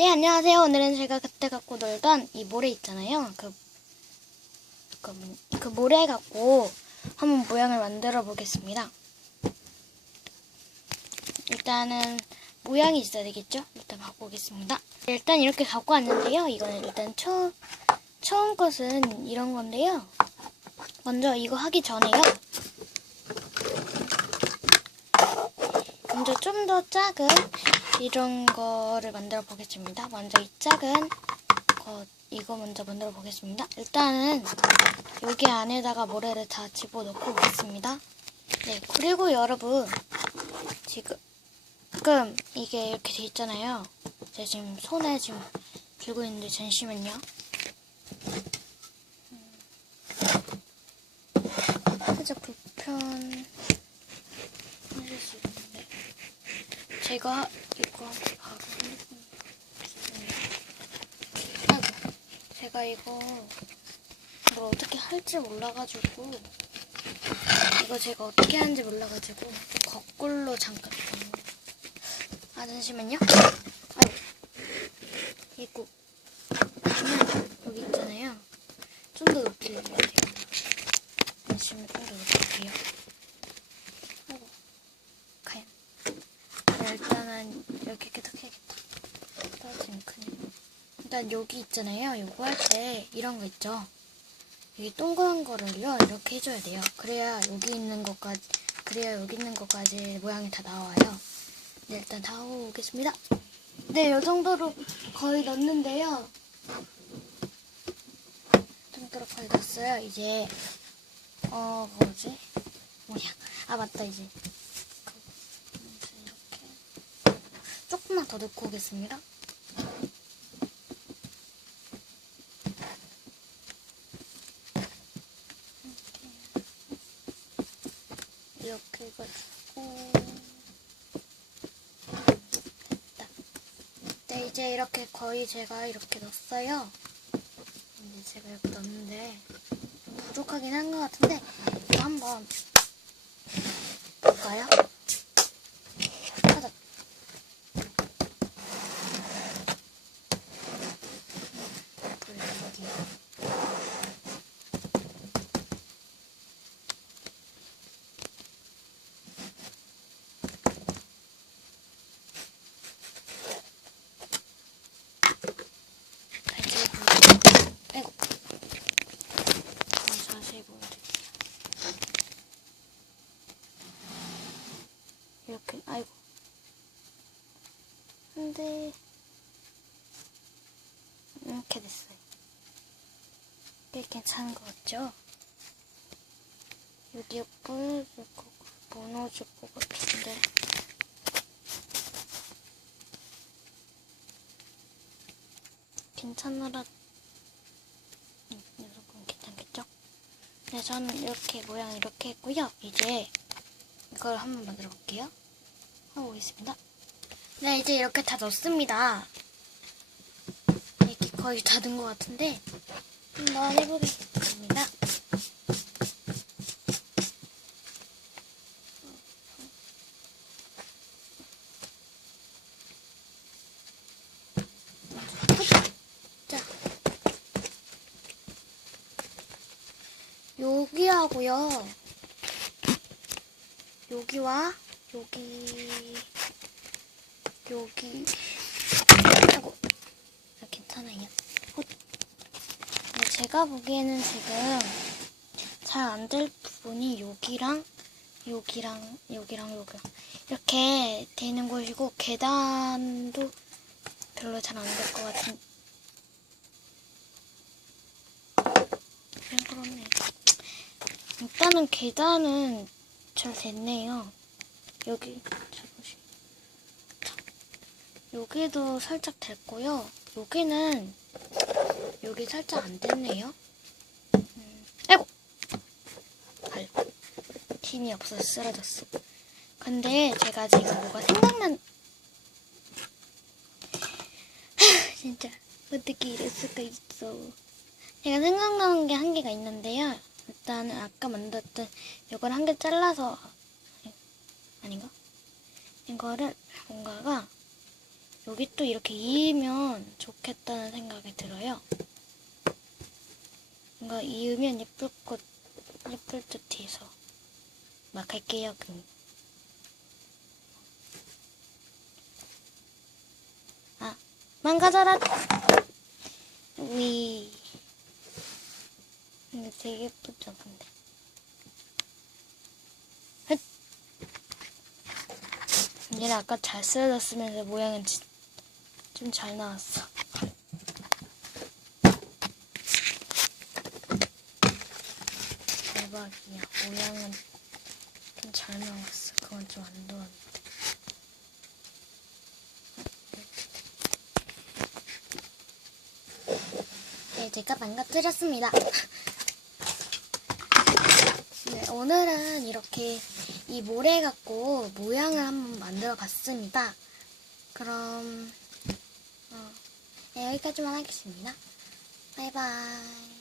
네, 안녕하세요. 오늘은 제가 그때 갖고 놀던 이 모래 있잖아요. 그, 그, 뭐- 그 모래 갖고 한번 모양을 만들어 보겠습니다. 일단은 모양이 있어야 되겠죠? 일단 갖고 오겠습니다. 일단 이렇게 갖고 왔는데요. 이거는 일단 처음, 처음 것은 이런 건데요. 먼저 이거 하기 전에요. 먼저 좀 더 작은 이런 거를 만들어 보겠습니다. 먼저 이 작은 거 이거 먼저 만들어 보겠습니다. 일단은 여기 안에다가 모래를 다 집어넣고 오겠습니다. 네, 그리고 여러분 지금 지금 이게 이렇게 돼 있잖아요. 제가 지금 손에 지금 들고 있는데 잠시만요. 음, 살짝 불편 하실 수 있는데 제가 이거 바로 아이고 제가 이거 뭘 어떻게 할지 몰라가지고 이거 제가 어떻게 하는지 몰라가지고 거꾸로 잠깐 아 잠시만요. 아이고 이거 여기 있잖아요. 좀 더 높이 돼요 잠시만 좀 더 높이 할게요 아이고 가요 네, 일단은 이렇게 깨끗해야겠다. 떨어지면 크네. 일단 여기 있잖아요. 요거 할 때 이런 거 있죠. 여기 동그란 거를요 이렇게 해줘야 돼요. 그래야 여기 있는 것까지 그래야 여기 있는 것까지 모양이 다 나와요. 네, 일단 다 오겠습니다. 네, 요 정도로 거의 넣었는데요. 정도로 거의 넣었어요. 이제 어 뭐지? 뭐야? 아 맞다 이제 이렇게 조금만 더 넣고 오겠습니다. 이렇게 해가지고 됐다. 네 이제 이렇게 거의 제가 이렇게 넣었어요. 이제 제가 이렇게 넣었는데 좀 부족하긴 한 것 같은데 이거 한번 볼까요? 하자. 불기. 다시 보여드릴게요. 아이고. 더 자세히 보여드릴게요. 이렇게, 아이고. 근데, 이렇게 됐어요. 꽤 괜찮은 것 같죠? 여기에 보여줄 거고, 무너질 것 같은데. 괜찮으라, 음, 여러분 괜찮겠죠? 네, 저는 이렇게 모양 이렇게 했고요. 이제 이걸 한번 만들어 볼게요. 하고 오겠습니다. 네, 이제 이렇게 다 넣었습니다. 이렇게 거의 다된것 같은데 한번 해보겠습니다. 자, 여기하고요. 여기와 여기 여기 아이고 아, 괜찮아요. 헛. 네, 제가 보기에는 지금 잘 안 될 부분이 여기랑 여기랑 여기랑 여기랑 이렇게 돼 있는 곳이고 계단도 별로 잘 안 될 것 같은. 그냥 그렇네. 일단은 계단은 잘 됐네요. 여기 잠시. 여기도 살짝 됐고요. 여기는 여기 살짝 안 됐네요. 음, 아이고, 발 힘이 없어서 쓰러졌어. 근데 제가 지금 뭐가 생각난 하, 진짜 어떻게 이럴 수가 있어. 제가 생각나는 게 한 개가 있는데요. 일단은 아까 만들었던 이걸 한 개 잘라서 아닌가? 이거를 뭔가가 여기 또 이렇게 이으면 좋겠다는 생각이 들어요. 뭔가 이으면 예쁠 것, 예쁠 듯 해서 막 할게요. 그럼. 아, 망가져라! 위. 근데 되게 예쁘죠, 근데. 얘는 아까 잘 쓰러졌으면서 모양은 좀 잘 나왔어. 대박이야. 모양은 좀 잘 나왔어. 그건 좀 안 좋았는데. 네, 제가 망가뜨렸습니다. 네, 오늘은 이렇게 이 모래 갖고 모양을 한번 만들어 봤습니다. 그럼 어, 네, 여기까지만 하겠습니다. 바이바이.